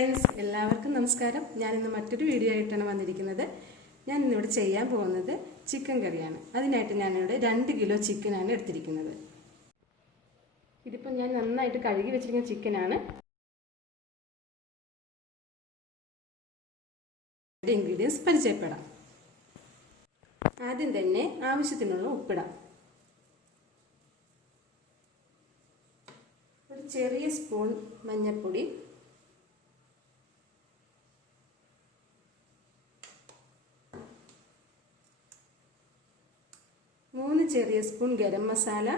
Friends, എല്ലാവർക്കും നമസ്കാരം. ഞാൻ ഇന്ന് മറ്റൊരു വീഡിയോ ആയിട്ടാണ് വന്നിരിക്കുന്നത്. ഞാൻ ഇന്നിവിടെ ചെയ്യാൻ പോകുന്നത് ചിക്കൻ കറിയാണ്. അതിനായിട്ട് ഞാനിവിടെ 2 കിലോ ചിക്കനാണ് എടുത്തിരിക്കുന്നത്. ഇതിപ്പോൾ ഞാൻ നന്നായിട്ട് കഴുകി വെച്ചിരിക്കുന്ന ചിക്കനാണ്. ഇൻഗ്രീഡിയൻസ് പരിചയപ്പെടാം. ആദ്യം തന്നെ ആവശ്യത്തിനുള്ള ഉപ്പിടാം. ഒരു ചെറിയ സ്പൂൺ മഞ്ഞൾപ്പൊടി, മൂന്ന് ചെറിയ സ്പൂൺ ഗരം മസാല,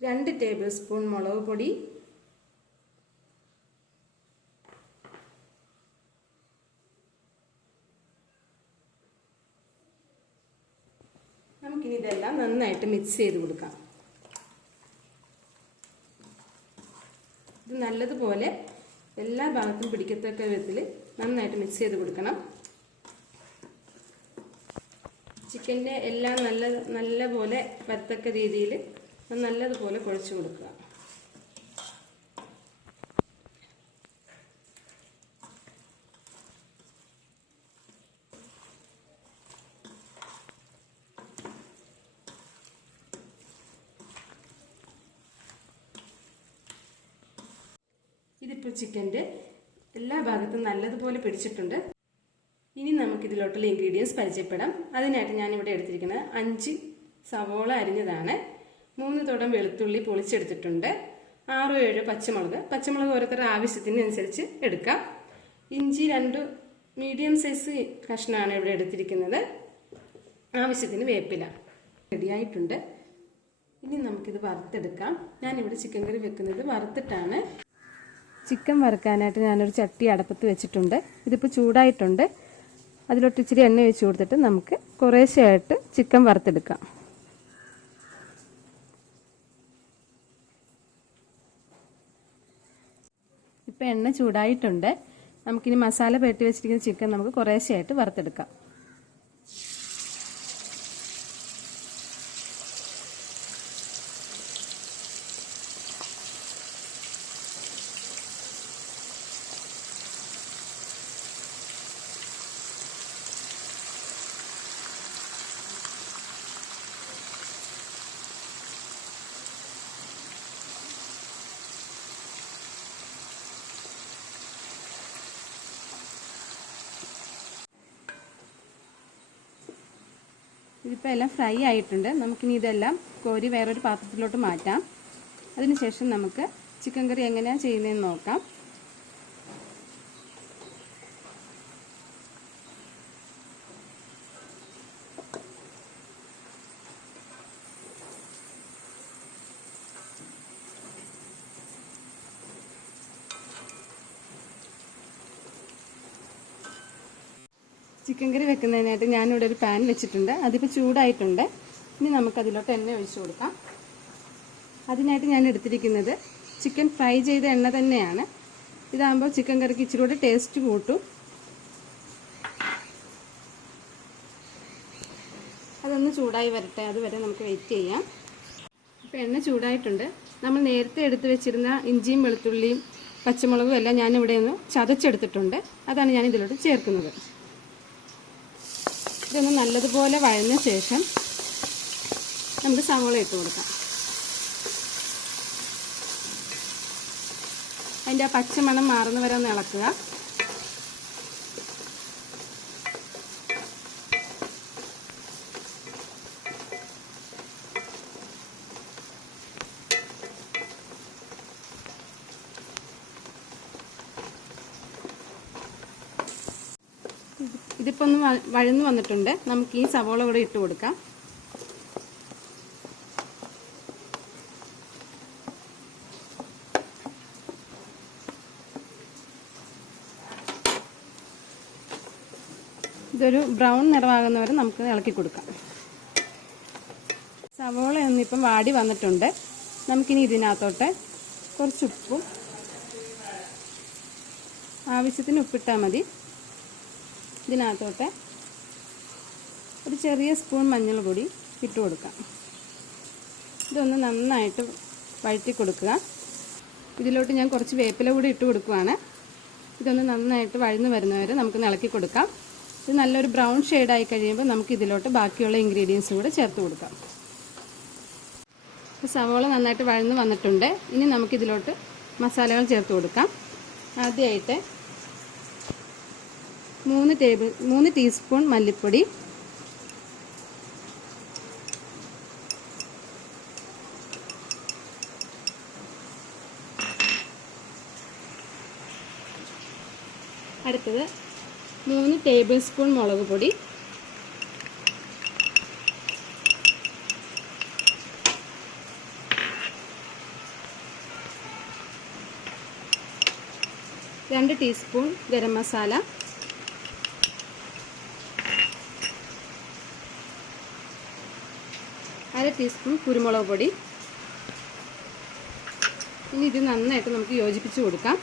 രണ്ട് ടേബിൾ സ്പൂൺ മുളക് പൊടി, നമുക്കിനി ഇതെല്ലാം നന്നായിട്ട് മിക്സ് ചെയ്ത് കൊടുക്കാം. ഇത് നല്ലതുപോലെ എല്ലാ ഭാഗത്തും പിടിക്കത്തക്ക വിധത്തിൽ നന്നായിട്ട് മിക്സ് ചെയ്ത് കൊടുക്കണം. ചിക്കൻ്റെ എല്ലാം നല്ലപോലെ വരത്തക്ക രീതിയിൽ നല്ലതുപോലെ കുഴച്ച് കൊടുക്കുക. ഇതിപ്പോൾ ചിക്കൻ്റെ എല്ലാ ഭാഗത്തും നല്ലതുപോലെ പിടിച്ചിട്ടുണ്ട്. ഇനി നമുക്കിതിലോട്ടുള്ള ഇൻഗ്രീഡിയൻസ് പരിചയപ്പെടാം. അതിനായിട്ട് ഞാനിവിടെ എടുത്തിരിക്കുന്നത് 5 സവോള അരിഞ്ഞതാണ്, 3 തുടം വെളുത്തുള്ളി പൊളിച്ചെടുത്തിട്ടുണ്ട്, 6-7 പച്ചമുളക് ഓരോരുത്തരുടെ ആവശ്യത്തിനനുസരിച്ച് എടുക്കാം. ഇഞ്ചി 2 മീഡിയം സൈസ് കഷ്ണമാണ് ഇവിടെ എടുത്തിരിക്കുന്നത്. ആവശ്യത്തിന് വേപ്പില. റെഡിയായിട്ടുണ്ട്. ഇനി നമുക്കിത് വറുത്തെടുക്കാം. ഞാനിവിടെ ചിക്കൻ കറി വെക്കുന്നത് വറുത്തിട്ടാണ്. ചിക്കൻ വറുക്കാനായിട്ട് ഞാനൊരു ചട്ടി അടപ്പത്ത് വെച്ചിട്ടുണ്ട്. ഇതിപ്പോൾ ചൂടായിട്ടുണ്ട്. അതിലോട്ട് ഇച്ചിരി എണ്ണ ഒഴിച്ച് കൊടുത്തിട്ട് നമുക്ക് കുറേശ്ശെയായിട്ട് ചിക്കൻ വറുത്തെടുക്കാം. ഇപ്പോൾ എണ്ണ ചൂടായിട്ടുണ്ട്. നമുക്കിനി മസാല പുരട്ടി വെച്ചിരിക്കുന്ന ചിക്കൻ നമുക്ക് കുറേശ്ശെയായിട്ട് വറുത്തെടുക്കാം. ഇതിപ്പോൾ എല്ലാം ഫ്രൈ ആയിട്ടുണ്ട്. നമുക്കിനി ഇതെല്ലാം കോരി വേറൊരു പാത്രത്തിലോട്ട് മാറ്റാം. അതിനുശേഷം നമുക്ക് ചിക്കൻ കറി എങ്ങനെയാണ് ചെയ്യുന്നതെന്ന് നോക്കാം. ചിക്കൻ കറി വെക്കുന്നതിനായിട്ട് ഞാനിവിടെ ഒരു പാൻ വെച്ചിട്ടുണ്ട്. അതിപ്പോൾ ചൂടായിട്ടുണ്ട്. ഇനി നമുക്കതിലോട്ട് എണ്ണ ഒഴിച്ചു കൊടുക്കാം. അതിനായിട്ട് ഞാൻ എടുത്തിരിക്കുന്നത് ചിക്കൻ ഫ്രൈ ചെയ്ത എണ്ണ തന്നെയാണ്. ഇതാകുമ്പോൾ ചിക്കൻ കറിക്ക് ഇച്ചിരി കൂടെ ടേസ്റ്റ് കൂട്ടും. അതൊന്ന് ചൂടായി വരട്ടെ, അതുവരെ നമുക്ക് വെയിറ്റ് ചെയ്യാം. ഇപ്പോൾ എണ്ണ ചൂടായിട്ടുണ്ട്. നമ്മൾ നേരത്തെ എടുത്ത് വെച്ചിരുന്ന ഇഞ്ചിയും വെളുത്തുള്ളിയും പച്ചമുളകും എല്ലാം ഞാനിവിടെ ഒന്ന് ചതച്ചെടുത്തിട്ടുണ്ട്. അതാണ് ഞാൻ ഇതിലോട്ട് ചേർക്കുന്നത്. ഇതൊന്ന് നല്ലതുപോലെ വഴന്ന ശേഷം നമുക്ക് സവോള ഇട്ട് കൊടുക്കാം. അതിൻ്റെ ആ പച്ചമണം മാറുന്ന വരെ ഒന്ന് ഇളക്കുക. ഇതിപ്പോൾ ഒന്ന് വഴന്നു വന്നിട്ടുണ്ട്. നമുക്ക് ഈ സവോള കൂടെ ഇട്ട് കൊടുക്കാം. ഇതൊരു ബ്രൗൺ നിറമാകുന്നവരെ നമുക്ക് ഇളക്കി കൊടുക്കാം. സവോള ഒന്നിപ്പം വാടി വന്നിട്ടുണ്ട്. നമുക്കിനി ഇതിനകത്തോട്ട് കുറച്ച് ഉപ്പും ആവശ്യത്തിന് ഉപ്പിട്ടാൽ മതി. ഇതിനകത്തോട്ട് ഒരു ചെറിയ സ്പൂൺ മഞ്ഞൾപ്പൊടി ഇട്ട് കൊടുക്കാം. ഇതൊന്ന് നന്നായിട്ട് വഴറ്റി കൊടുക്കുക. ഇതിലോട്ട് ഞാൻ കുറച്ച് വേപ്പില കൂടി ഇട്ട് കൊടുക്കുകയാണ്. ഇതൊന്ന് നന്നായിട്ട് വഴന്ന് വരുന്നവരെ നമുക്ക് ഇളക്കി കൊടുക്കാം. ഇത് നല്ലൊരു ബ്രൗൺ ഷെയ്ഡായി കഴിയുമ്പോൾ നമുക്ക് ഇതിലോട്ട് ബാക്കിയുള്ള ഇൻഗ്രീഡിയൻസ് കൂടെ ചേർത്ത് കൊടുക്കാം. സവോള നന്നായിട്ട് വഴന്ന് വന്നിട്ടുണ്ട്. ഇനി നമുക്കിതിലോട്ട് മസാലകൾ ചേർത്ത് കൊടുക്കാം. ആദ്യമായിട്ട് 3 ടീസ്പൂൺ മല്ലിപ്പൊടി, അടുത്തത് 3 ടേബിൾ സ്പൂൺ മുളക് പൊടി, രണ്ട് ടീസ്പൂൺ ഗരം മസാല, 1/2 ടീസ്പൂൺ കുരുമുളക് പൊടി. ഇനി ഇത് നന്നായിട്ട് നമുക്ക് യോജിപ്പിച്ച് കൊടുക്കാം.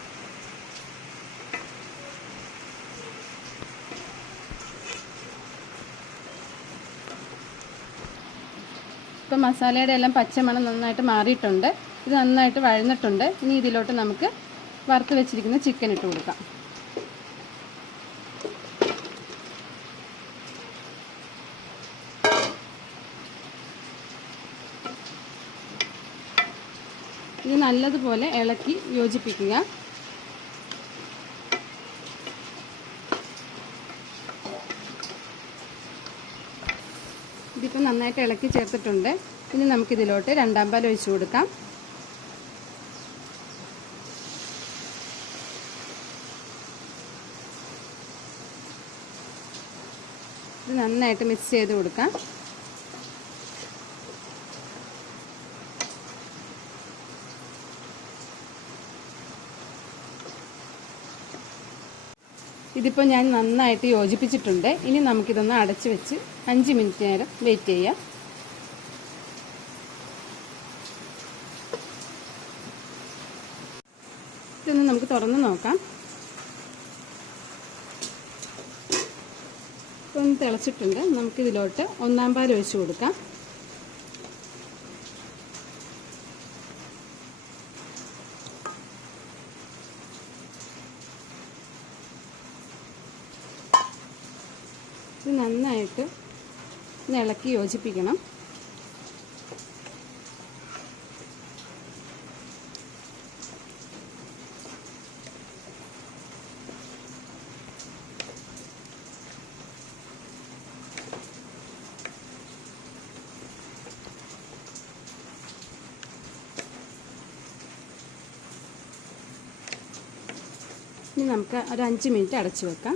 ഇപ്പം മസാലയുടെ എല്ലാം പച്ചമണം നന്നായിട്ട് മാറിയിട്ടുണ്ട്. ഇത് നന്നായിട്ട് വഴന്നിട്ടുണ്ട്. ഇനി ഇതിലോട്ട് നമുക്ക് വറുത്ത് വെച്ചിരിക്കുന്ന ചിക്കൻ ഇട്ട് കൊടുക്കാം. ഇത് നല്ലതുപോലെ ഇളക്കി യോജിപ്പിക്കുക. ഇതിപ്പോൾ നന്നായിട്ട് ഇളക്കി ചേർത്തിട്ടുണ്ട്. ഇനി നമുക്കിതിലോട്ട് രണ്ടാം പാൽ ഒഴിച്ചു കൊടുക്കാം. ഇത് നന്നായിട്ട് മിക്സ് ചെയ്ത് കൊടുക്കാം. ഇതിപ്പോൾ ഞാൻ നന്നായിട്ട് യോജിപ്പിച്ചിട്ടുണ്ട്. ഇനി നമുക്കിതൊന്ന് അടച്ചു വെച്ച് 5 മിനിറ്റ് നേരം വെയിറ്റ് ചെയ്യാം. ഇതൊന്ന് നമുക്ക് തുറന്ന് നോക്കാം. ഒന്ന് തിളച്ചിട്ടുണ്ട്. നമുക്കിതിലോട്ട് ഒന്നാം പാൽ ഒഴിച്ചു കൊടുക്കാം. ഇത് നന്നായിട്ട് ഇളക്കി യോജിപ്പിക്കണം. ഇനി നമുക്ക് ഒരു 5 മിനിറ്റ് അടച്ചു വെക്കാം.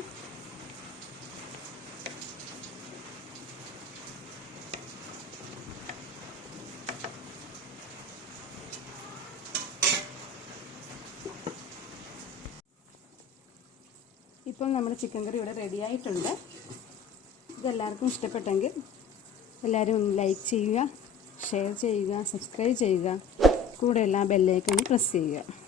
ഇപ്പം നമ്മുടെ ചിക്കൻ കറി ഇവിടെ റെഡി ആയിട്ടുണ്ട്. ഇതെല്ലാവർക്കും ഇഷ്ടപ്പെട്ടെങ്കിൽ എല്ലാവരും ഒന്ന് ലൈക്ക് ചെയ്യുക, ഷെയർ ചെയ്യുക, സബ്സ്ക്രൈബ് ചെയ്യുക. കൂടെ എല്ലാ ബെല്ലൈക്കൺ പ്രസ് ചെയ്യുക.